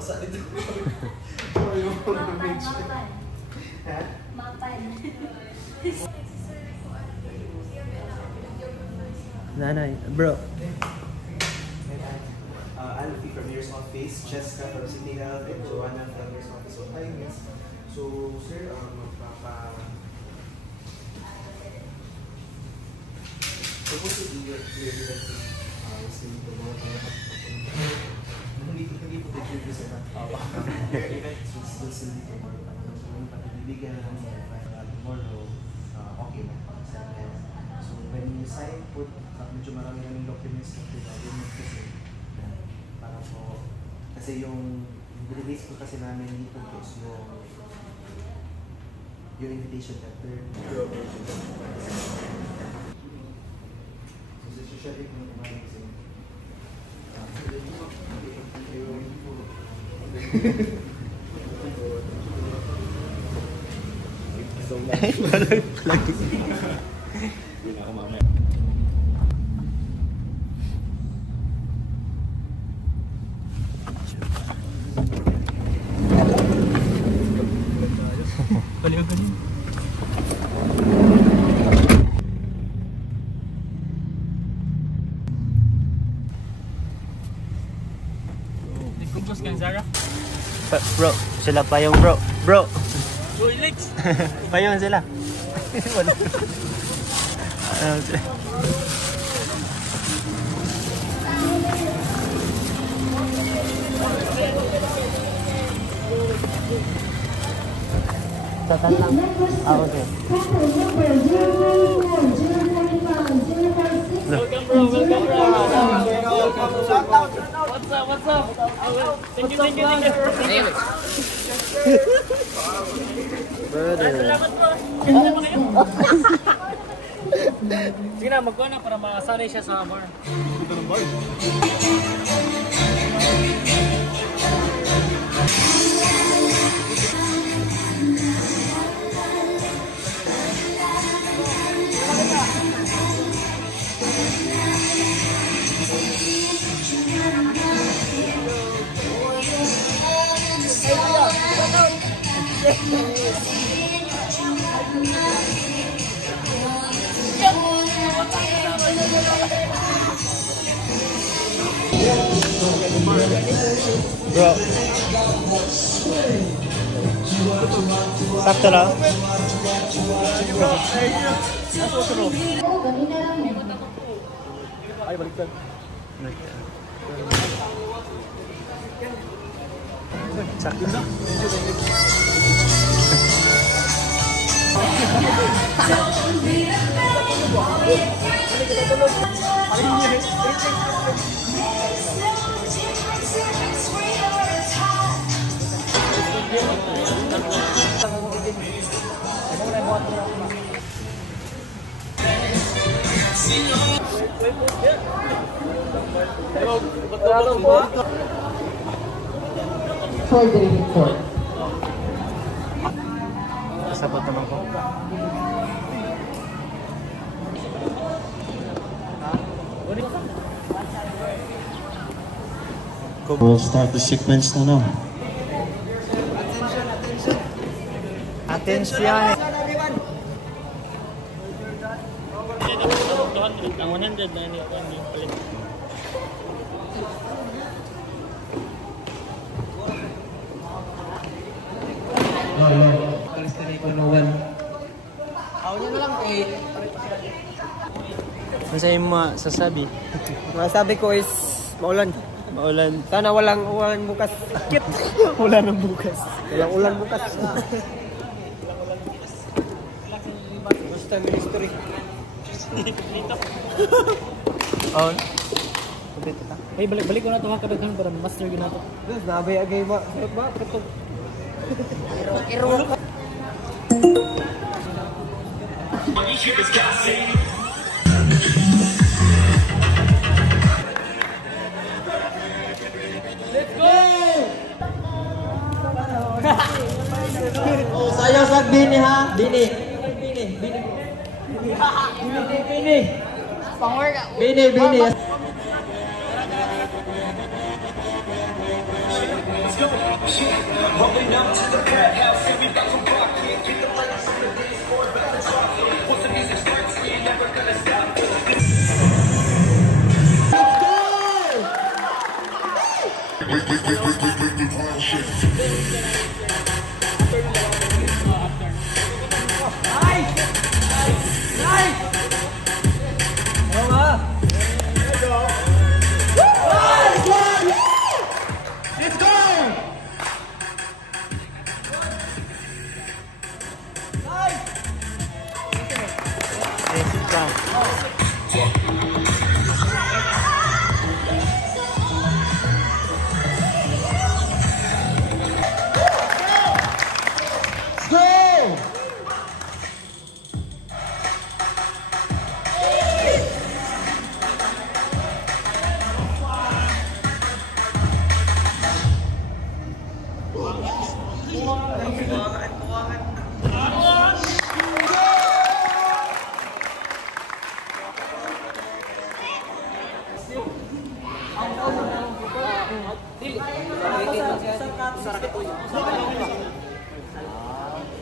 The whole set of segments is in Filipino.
basa dito. Yung Mapan. Ha? Mapan. Nanay, bro. Alfie from Mayor's Office, Jessica from City Health, and Joanna from Mayor's Office of Finance. So, sir, supposed to be clearly that listening to mga hindi po dito sa event is listening to more pag-ibigyan tomorrow, okay na. So, when you sign, medyo marami naming documents na pinagawin kasi para po, kasi yung release po kasi namin dito is yung invitation letter. So, usually kung kumain kasi Baliw ka niyo. Kumpos kan Zara. Bro, sila payong bro. Bro. Uy, Lex. Payong sila. Tatan lang. Okay. Welcome bro, welcome bro. What's up? Thank you. Brother. Salamat bro. Sige na, magkuha na para makasanay siya sa bar. Ito ng bar. Bro. Sakto lang. Ay, baliktad. Sakto lang. For the report. Sabot naman ko. We'll start the sequence na now. Attention. Ang 100 na yung palit. Alis na rin ko noon. Ako niya na lang eh. Masaya yung masasabi. Masabi ko is maulan. Maulan. Sana walang ulan bukas. Kit. Wala nang bukas. Walang ulan bukas. Basta ministry. Oh. Ay, balik ko na ito mga kadaghan para master yun na ito. Yes, nabay-agay ba? Ba? Katog. Let's go! Oh, sayaw sa bini ha. Bini. Bini.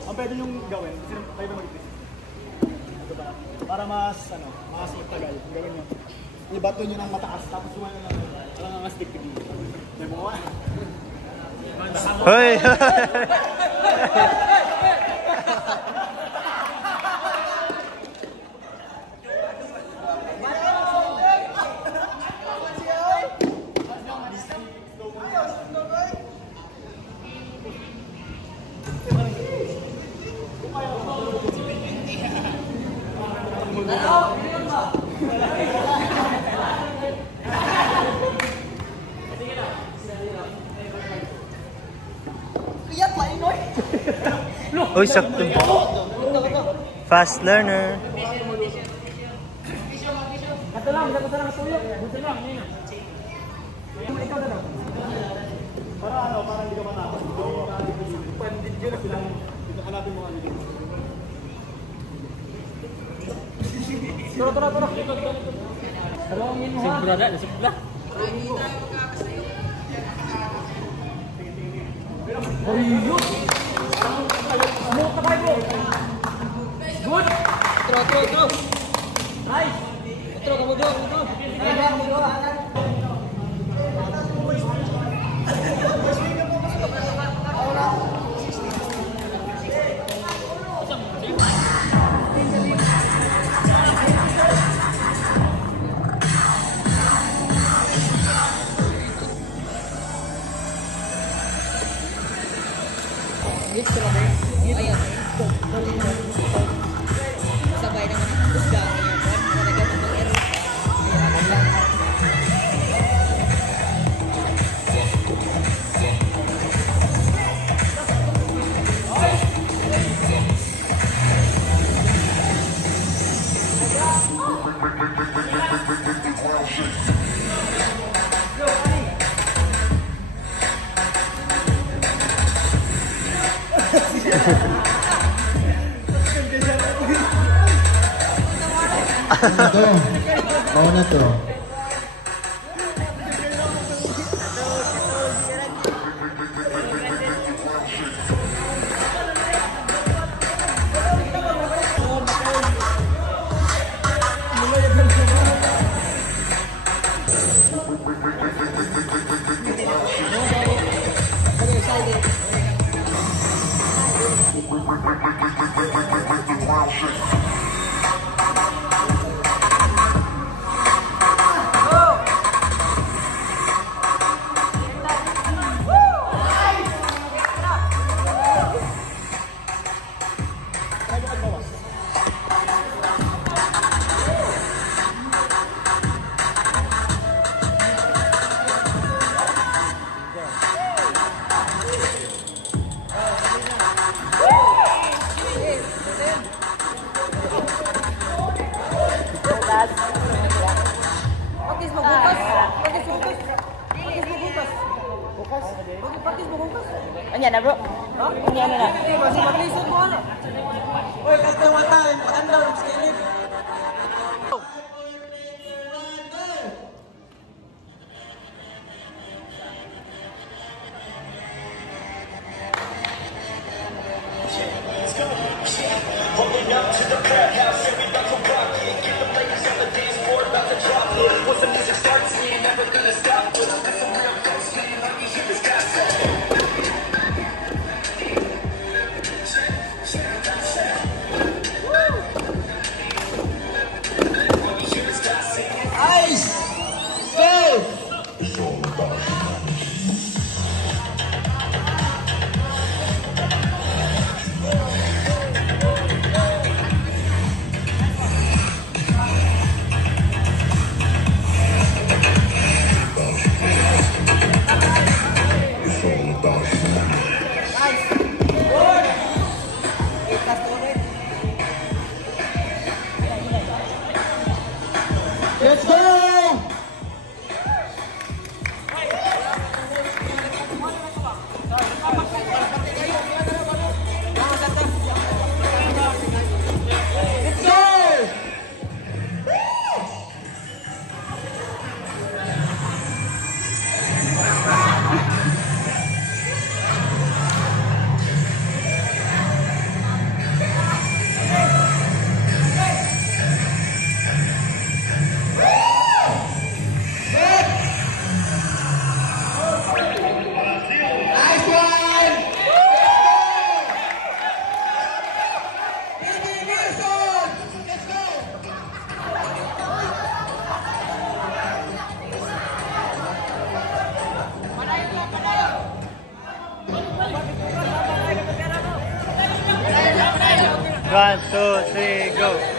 Ang pwede yung gawin, kasi tayo ba mag-isip? Para mas, mas itagal. Gawin nyo. Ibato nyo ng mataas, tapos yung lang. Walang ang stick ko dito. May mga. Hoy! Uy, sakto. Fast learner. Kato lang, tulog. Buto lang, yun na. Para hindi ka matakot. Pandit yun na silang, ito hanapin mo kanila. Tara. Talongin mo ha. Sigla na, sigla. Ayun! Smoke na kayo! Good! Tro! Nice! Tro, kumagawa! Ayan. Sabay naman ang usga. Nalagyan ng air. Mauna to. Anya na bro? Anya na. Masih maglisod mo ano? Uy, kasawatan! Pakandaw ng skillet! Let's go! Let's go! One, two, three, go.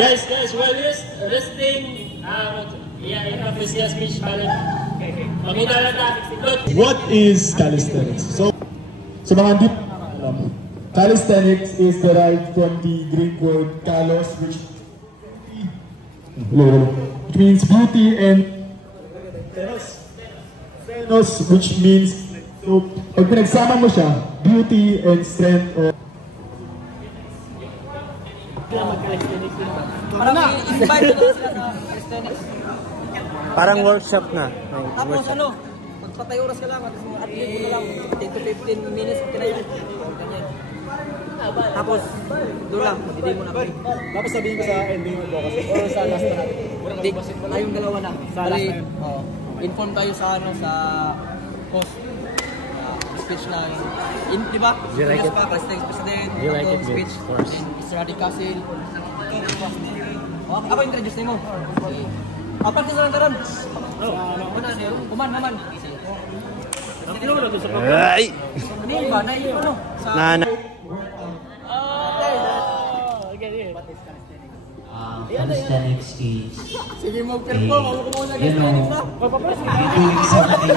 Guys, well, resting. Yeah, enough is just speech ballot. Pamina na ta. What is calisthenics? So mga hindi alam, calisthenics is derived from the Greek word kalos, which means beauty, and stenos, which means, so pag pinagsama mo siya, beauty and strength of Parang workshop na. Tapos ano, magpatay oras ka lang, at athlete mo na lang, 10 to 15 minutes, okay na yun. Ganyan. Tapos, doon lang, hindi mo na pwede. Tapos sabihin ko sa ending mo kasi or sa last na natin. Hindi, tayong dalawa na. Sa last na yun. Inform tayo sa ano, sa host. Speech na yun. Di ba? You like it? President, You like it, speech. of course. Then, Israeli Castle. Ako introduce nimo. Apa sih saran-saran? Kuman naman. doon sa program. Ay! Ano yun ba? Naiyo ano? Sa... Nana. Okay. Calisthenics is, Sige mo, perform. Ako ko muna you know, doing something.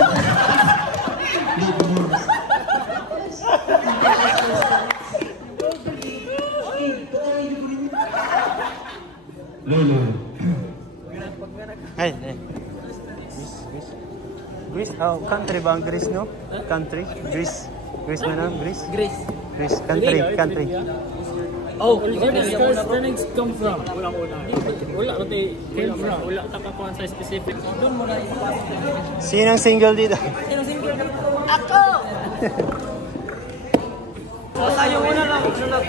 Lolo. Ay, ay. Greece? Oh, country ba ang Greece, no? Country? Greece. Greece na lang? Greece? Grace. Greece. Country. Country. Oh, where does calisthenics come from? Wala kasi came from. Wala takakuan sa specific. Doon mo na ipapasok. Sinong single dito? Sino single dito? Ako! Tayo muna lang. Sunod.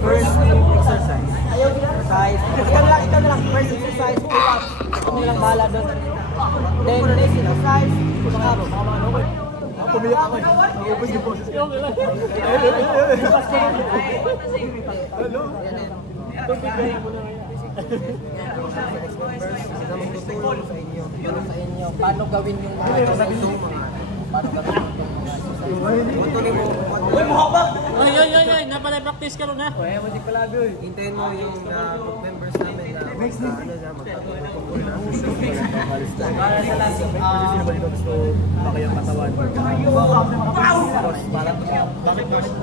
First exercise. Ikaw na lang. First exercise, pull up. Ikaw na lang bahala doon. Then next exercise, push up. Pumiyak ako eh. Naubos yung boses ko. Hello? Magtutulong sa inyo. Paano gawin yung mga ganito? Paano gawin Ay, napala-practice ka rin ha? hintayin mo yung group members namin na magkakapagpapul na. Sino ba dito gusto makayang katawan? Bakit gusto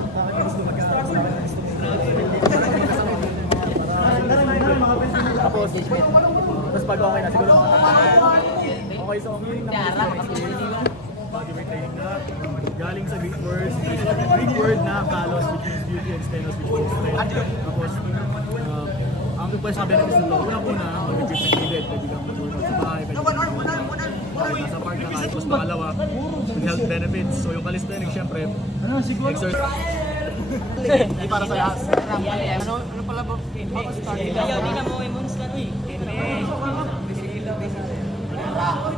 tapos pag okay na, siguro okay sa okay na body weight training na galing sa Greek word na kalos, which means beauty, and stenos, which means strength. Tapos ang pwede sa benefits nito, una mag-gym needed, pwede kang mag-workout sa bahay, pwede kang nasa park na kahit. Tapos pangalawa, with health benefits. So yung calisthenics, syempre, exercise. Ay, para sa lahat. Ano pala ba? Ayaw din na mo ay monster.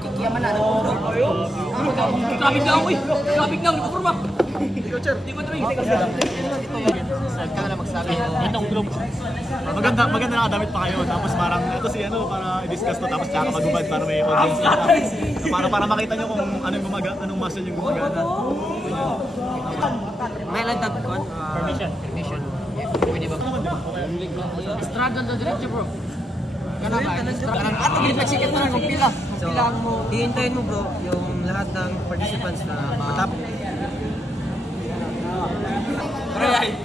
Kikiyaman na. Kabig na ako eh! Kabig na ako! Nagpapurma! Di ba ito Ka na magsabi. Itong group. Maganda nakadamit pa kayo. Tapos parang ito si para i-discuss to. Tapos tsaka magubad para may audience na. So, para makita nyo kung anong muscle yung gumagana. May lagdag ko. Permission. Pwede ba? Struggle na diretso bro. At nagsikat na lang pila. So, hihintayin mo bro yung lahat ng participants na matapos. Narayay!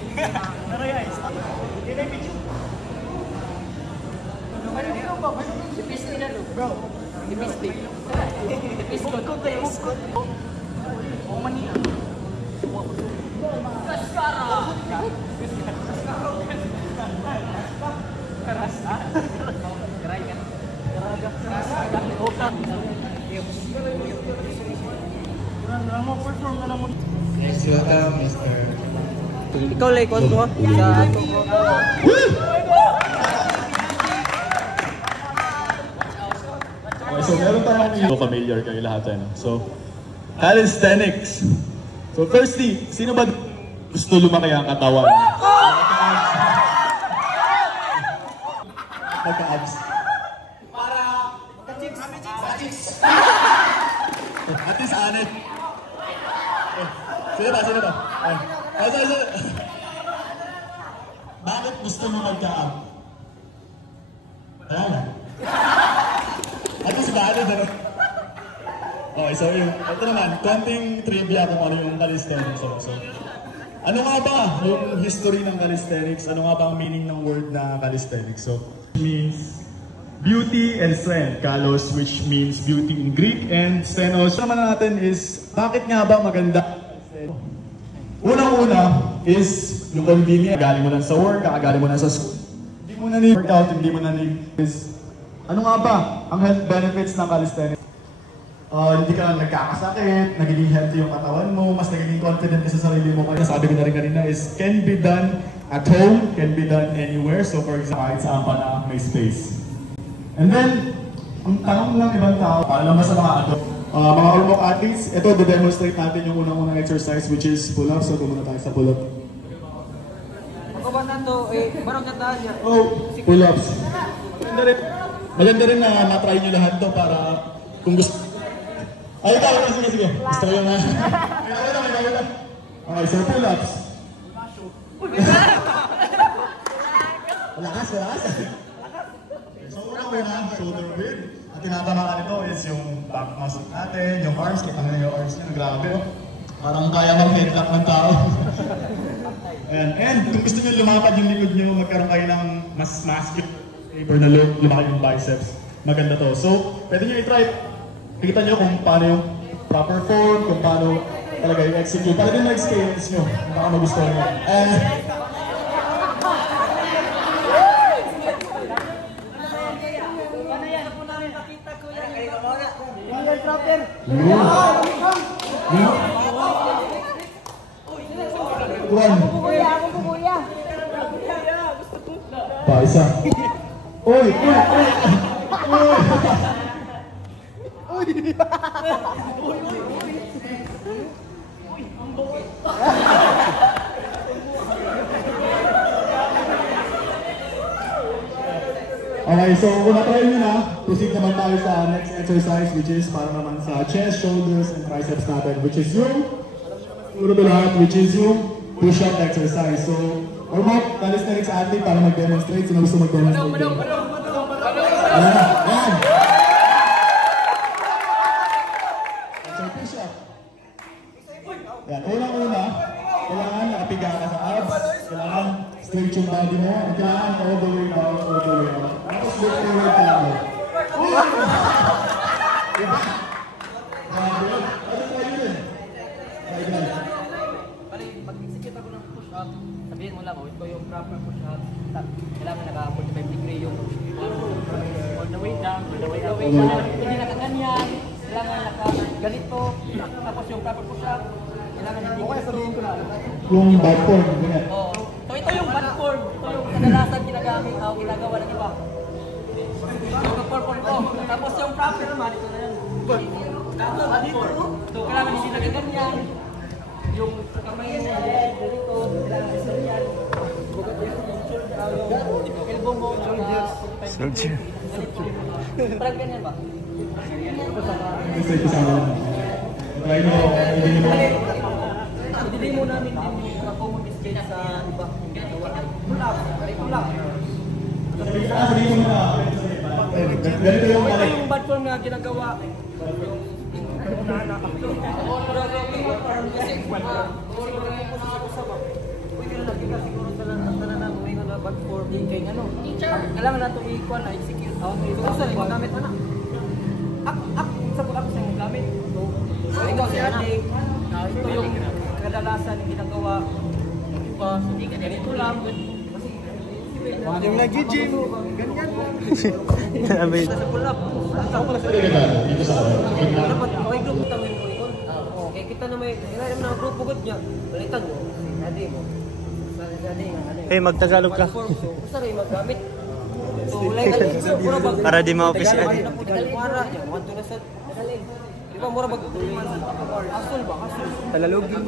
Next welcome, Mr. Ikaw like ko sa ato ko. Okay, so meron tayong so familiar kayo lahat ano. So, calisthenics. So firstly, sino ba gusto lumaki ang katawan? Magka-abs. At least anet. Sino ba? Bakit gusto mo magka-ab? Wala lang. At least bakit ano? Okay, so ito naman, konting trivia kung ano yung calisthenics. So, ano nga ba yung history ng calisthenics? Ano nga ba ang meaning ng word na calisthenics? So, it means beauty and strength. Kalos, which means beauty in Greek, and stenos. Ano naman natin is, bakit nga ba maganda? Unang-una is yung convenience. Galing mo lang sa work, kakagaling mo lang sa school. Hindi mo na workout, hindi mo na ano nga ba ang health benefits ng calisthenics? Hindi ka nagkakasakit, nagiging healthy yung katawan mo, mas nagiging confident ka sa sarili mo. Kaya sabi ko na rin kanina is, can be done at home, can be done anywhere. So for example, kahit saan pa na may space. And then, ang tanong lang ibang tao, para naman sa mga adult, mga Ormoc athletes, ito, demonstrate natin yung unang-unang exercise, which is pull-up. So tumuna tayo sa pull-up. Pagkaban na to, barang gandaan niya. Oh, pull-ups. maganda rin na na-try nyo lahat to para kung gusto. Ay, ikaw, sige. Gusto ko yung okay, so pull-ups. Lakas. So una, shoulder width. Ang tinatamaan nito is yung back muscle natin, yung arms. Kita nyo yung arms nyo, grabe oh. Parang kaya mag-headlock ng tao. Ayan. And kung gusto nyo lumapad yung likod nyo, magkaroon kayo ng mas masculine favor na lumaki yung biceps. Maganda to. So, pwede nyo i-try. Kita nyo kung paano yung proper form, kung paano talaga yung execute. Para din mag-scales nyo, kung baka magustuhan nyo. Pa, isa. Uy! Okay, so kung na-try nyo na, proceed naman tayo sa next exercise, which is para naman sa chest, shoulders, and triceps natin, which is yung push-up exercise. So, or mga calisthenics athlete para mag-demonstrate, sino gusto mag-demonstrate? Yan! So, push-up. Yan, unang-una, kailangan nakapiga ka sa abs, kailangan straight yung body mo, at kailangan all the way down, all the way up. Tapos look forward tayo. Pag-execute ako ng push-up, sabihin mo lang, ito yung proper push-up. Kailangan naka-45 degree yung all the way down, hindi nakaganyan, kailangan naka-ganito, tapos yung proper push-up, kailangan hindi sabihin ko na. Yung bad form, ganyan. Oo. So ito yung bad form, ito yung kadalasan ginagamit, ginagawa ng iba. Yung form ko, tapos yung proper naman, ito na yan. Bad form. So kailangan hindi nakaganyan. Yung kamay mo, dito, kailangan isa yan. Yung elbow mo, Soldier. parang ganyan ba? Gusto ko sa mga. Try mo, Hindi mo namin din mag-accommodate dyan sa iba. Pull-up. sabihin mo na. Ganito yung Ito yung bad form na ginagawa. Kailangan natin i-equal na execute. Gusto rin magamit na. Sa pull-up sa yung gamit. Ikaw si Ate, ito yung kadalasan yung ginagawa. Iba, ganito lang. Yung nag-gym, ganyan. Sa pull-up. dito sa akin. Dapat may group tayo yung ulikon. Okay, kita na may group pugod niya. Balitan mo. Adi mo. Mag-Tagalog ka. Basta rin maggamit. So, mura bag. Para di ma-office yan. Mura, want to na sa magaling. Di ba mura bag? Asol ba? Asol. Talalogin.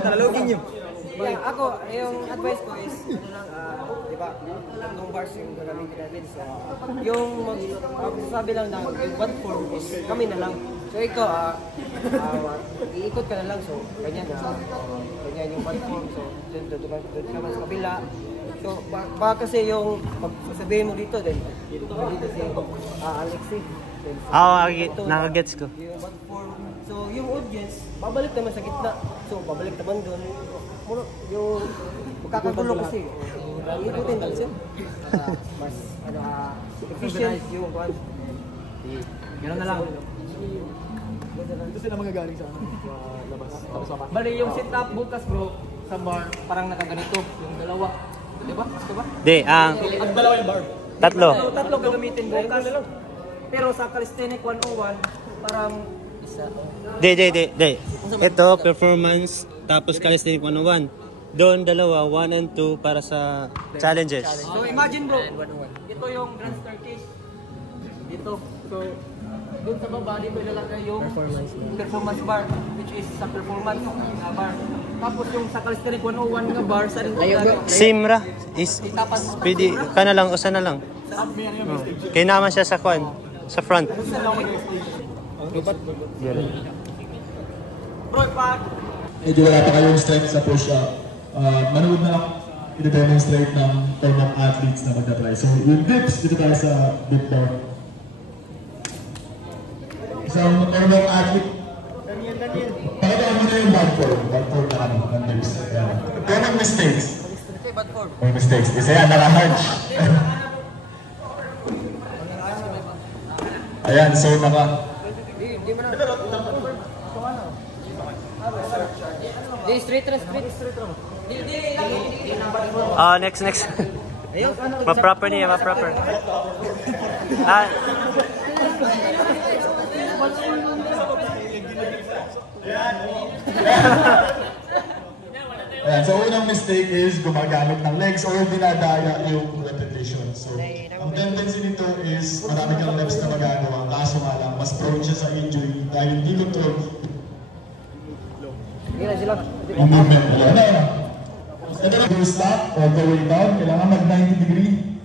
Talalogin nyo. Ako, yung advice ko is, di ba, yung bars yung gagamitin natin. So, yung magsasabi lang na yung bad form is kami na lang. So, ikaw, iikot ka na lang. So, ganyan ganyan yung bad form. So, doon naman sa kabila. So, baka kasi yung pagsasabihin mo dito, dito si Alexi. Nakagets ko. Yung bad form. So, yung audience, babalik naman sa gitna. So, babalik naman doon. Yung magkakagulo kasi. Ikutin lang siya. Mas, efficient yung one. Gano'n na lang. Ito sila magagaling sa labas. Tapos sa Bali, yung setup bukas bro, sa bar, parang nakaganito. Yung dalawa. Diba? Diba? Di, At dalawa yung bar. tatlo. So, tatlo gagamitin bukas. Pero sa Calisthenic 101, parang isa. Di. Ito, performance, tapos Calisthenic 101. Doon, dalawa, 1 and 2 para sa challenges. So imagine bro, ito yung grand staircase. dito. So, doon sa baba, dito ilalagay yung performance bar, which is sa performance bar. Tapos yung sa calisthenic 101 nga bar, sa rin ilalagay. Same ra. Is, pwede ka na lang, usa na lang. Kaya naman siya sa kwan, sa front. Medyo wala pa kayong strength sa push-up. Manood na lang i-demonstrate ng term of athletes na mag-apply. So, yung dips, dito tayo sa bit bar. Isang term of athlete, pakita mo na yung bad form. Bad form na kami, ng dips. Term of mistakes. May mistakes. Isa yan, naka-hunch. Ayan, so naka... Straight. Next. Ma-proper niya, ma-proper. Ayan, so unang mistake is gumagamit ng legs or dinadaya yung repetition. So, ang tendency nito is marami kang reps na magagawa, kaso nga lang, mas prone siya sa injury dahil hindi control yung movement. Ayan. Ito na, do stop all the way down, kailangan mag 90 degree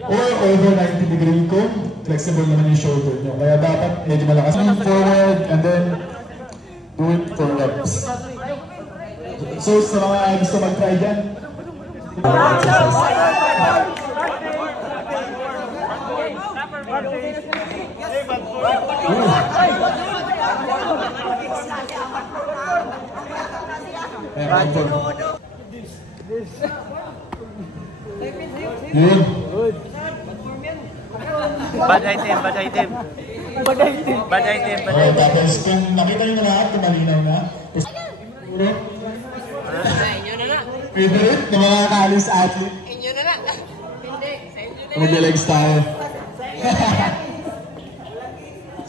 or over 90 degree kung flexible naman yung shoulder nyo. Kaya dapat medyo malakas forward and then do it for reps. So sa mga gusto mag-try dyan, yun. Bad item. Tapos kung nakita nyo na lahat, kung malinaw na, favorite ng mga kalis athlete. Inyo na lang. Mag-legs tayo.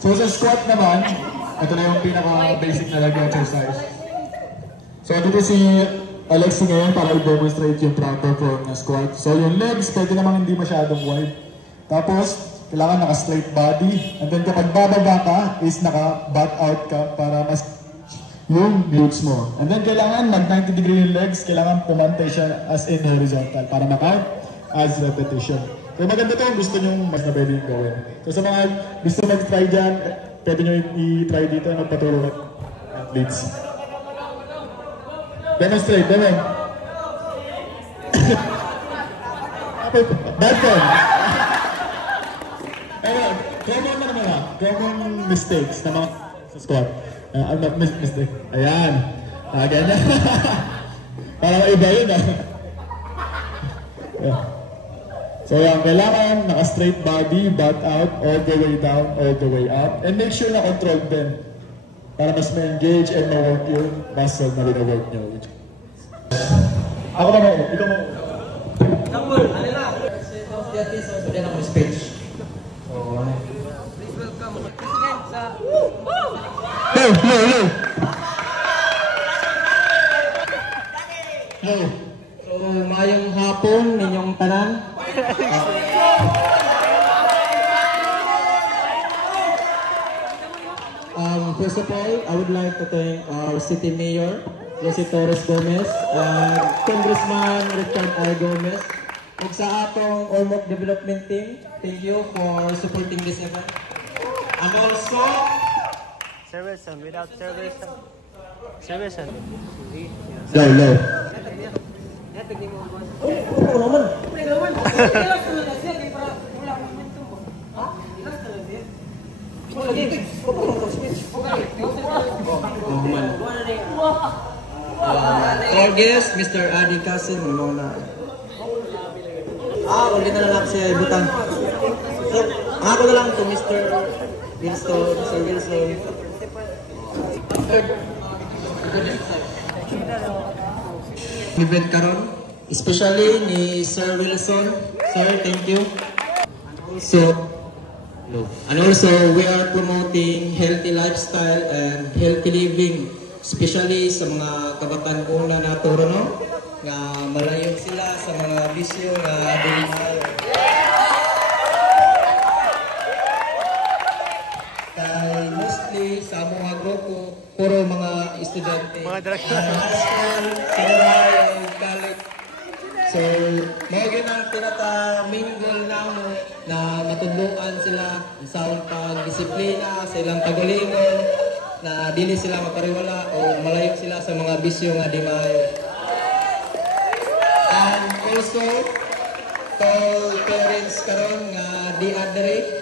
So sa squat naman, ito na yung pinaka-basic na leg exercise. So dito si Alexi ngayon para i-demonstrate yung proper form na squat. So yung legs, pwede naman hindi masyadong wide. Tapos, kailangan naka-straight body. And then kapag bababa ka, is naka-butt out ka para mas yung glutes mo. And then kailangan mag-90 degree yung legs, kailangan pumantay siya as in horizontal para maka as repetition. Kaya maganda to, gusto nyo mas na pwede yung gawin. So sa mga gusto mag-try dyan, pwede nyo i-try dito, magpatulong at athletes. Demonstrate, Devin. Bad one. Ayun, common na naman ha. Common mistakes na mga sa squat. Mistake. Ayan. Ganyan. Parang iba yun ha. Yeah. So yan, kailangan naka-straight body, butt out, all the way down, all the way up. And make sure na controlled din. Para mas ma-engage and ma-work yung muscle na rin-work nyo. Ako na mo, ikaw mo. Couple, ano na? Yan ang speech. So, Please welcome President sa... Hello. So, mayong hapon ninyong tanan. First of all, I would like to thank our City Mayor, Jose Torres Gomez, and Congressman Richard R. Gomez. Ug sa atong Ormoc Development Team, thank you for supporting this event. And also, Sir Wilson, without Sir Wilson. Sir Wilson. Low. our guest, Mr. Adi Kasim, muna. Ulit na lang siya ibutan. So, ako na lang to Mr. Wilson, Sir Wilson. Event karon, especially ni Sir Wilson. Sir, thank you. And also, we are promoting healthy lifestyle and healthy living, especially sa mga kabataan una na turo, no? Nga malayo sila sa mga bisyo nga Mga drag. So, mga yun ang pinaka-main goal namo na matudluan sila sa pag-disiplina, sa ilang kagalingon, na dili sila mapariwala o malayo sila sa mga bisyo nga di maayo. And also, call parents karon nga di adre,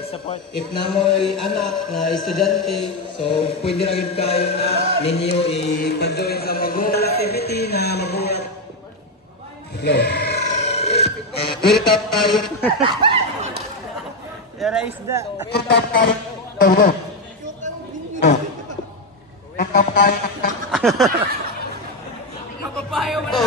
if namoy anak na estudyante, so pwede ra gyud kayo na ninyo i-join sa mga activity na mabuhat. Hello. Welcome tayo. Yara isda. Welcome tayo. Welcome tayo. Mapapayo mo na.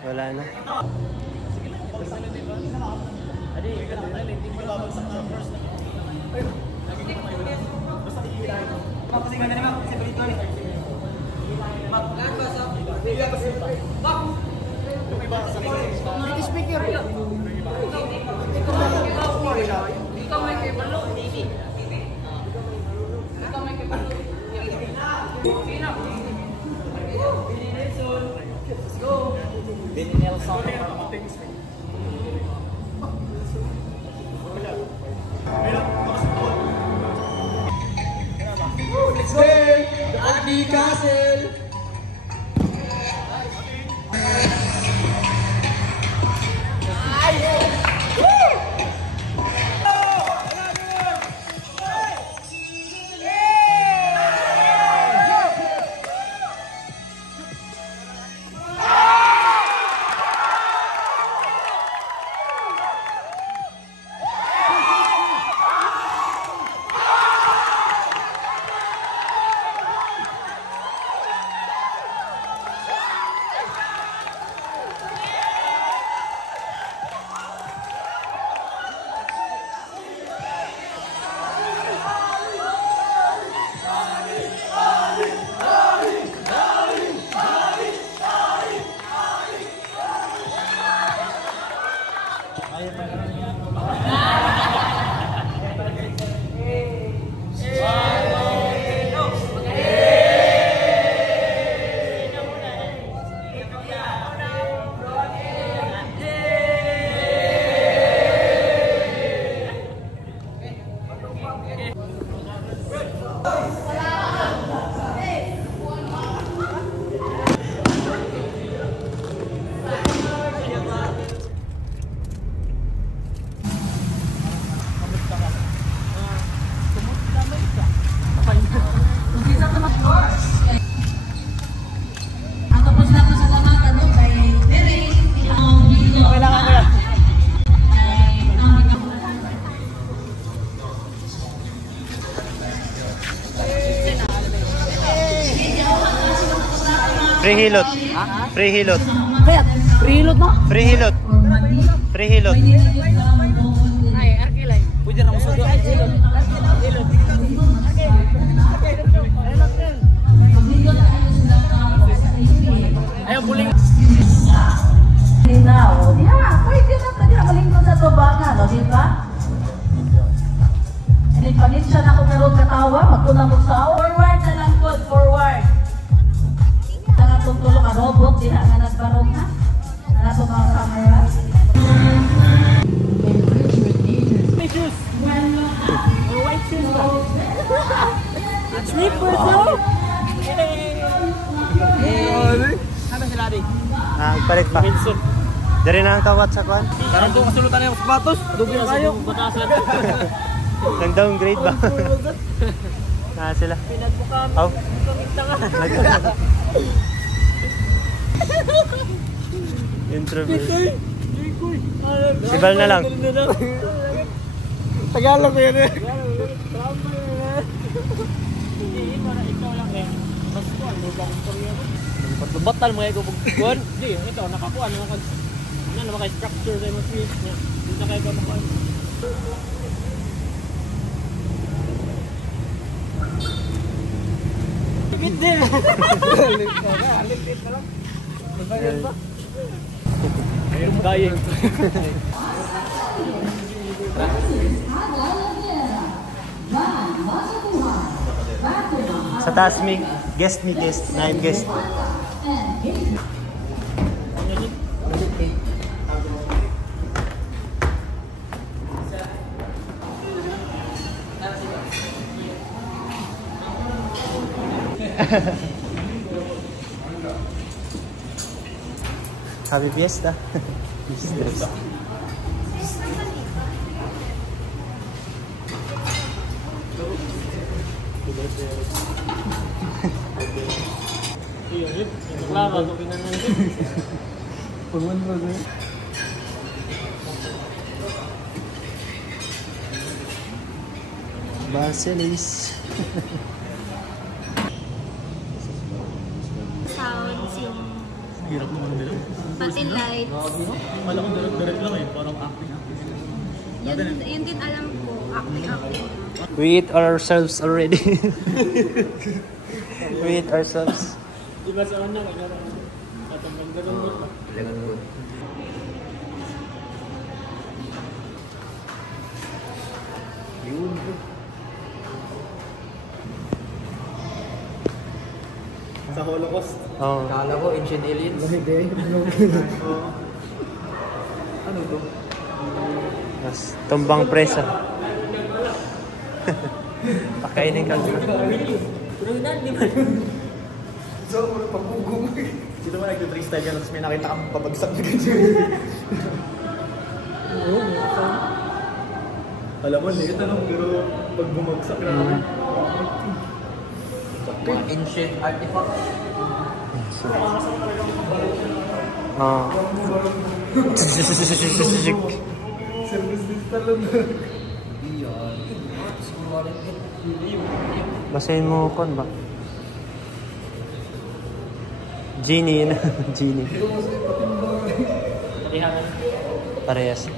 Wala na. Let's go! Abby Castle! Free hilot. Free hilot. Free hilot na? Free hilot. Free hilot. Ay, arkilay. Pwede na masado. Ay, hilot. Hilot. Ayaw buling. Now, yeah, pwede na pwede na malingkod sa tubangan, no, di ba? Inipanit siya na kung meron katawa, magkunang mo sa forward na lang po, forward. Sa natong tulong ka robot, di na nga nagbarong ha? Na natong mga camera. White shoes. White shoes ba? Slippers, no? Ano sila di? Ah, palit pa. Dari na ang kawat sa kwan. Karang kung kasulutan yung sapatos, doble kayo. Nang downgrade ba? Ah, sila. Pinagbukan. Oh. Introvert. Sibal na lang. Tagalog ko yun eh. Ikaw lang eh. Mas kuhan mo ba kung batal mo ikaw pagkuhan? Hindi, ito, nakakuhan mo kag ano naman kay structure sa mga switch niya. Dito kayo ba makuhan? Lipit din. Lipit pa lang. Magbayad pa. Ayun, dying. Sa taas mi, guest. Nine guest. Happy Fiesta. Iya, lama ko pinanan. Pagwan mo ba? Basilis. Sounds yung Hirap naman nila. pati lights. Alam ko direct lang eh, parang acting. Yun din alam ko, acting. We eat ourselves already. We eat ourselves. Diba sa una, kagano'n? Tatang mo ba? Sa Holocaust. Oh. Kala ko ancient aliens. Ano to? Mas tumbang presa. Pakainin ka. So, pag-ugong. Dito mo nag-freestyle ka, tapos may nakita kang pabagsak na ganyan. Alam mo, liit ano, pero pag bumagsak na naman. Ancient artifact. Oh. Basahin mo kon ba? Genie na. Genie. Parehas.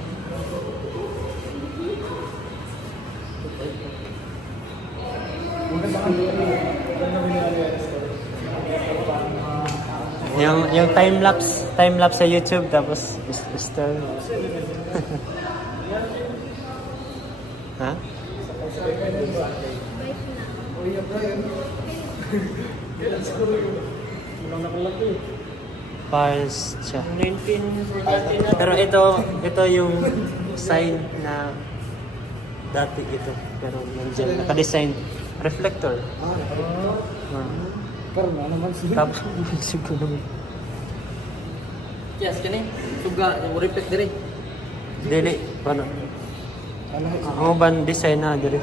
Yung time lapse sa YouTube tapos start. Ha? Pars siya. 1914. Pero ito yung sign na dati ito. Pero nandiyan. Naka-design. Reflector. Pero na naman sila. Tapos siguro naman. Yes, kani. Suga, yung reflect dire. Dili. Paano? Ang uban design na. Dili.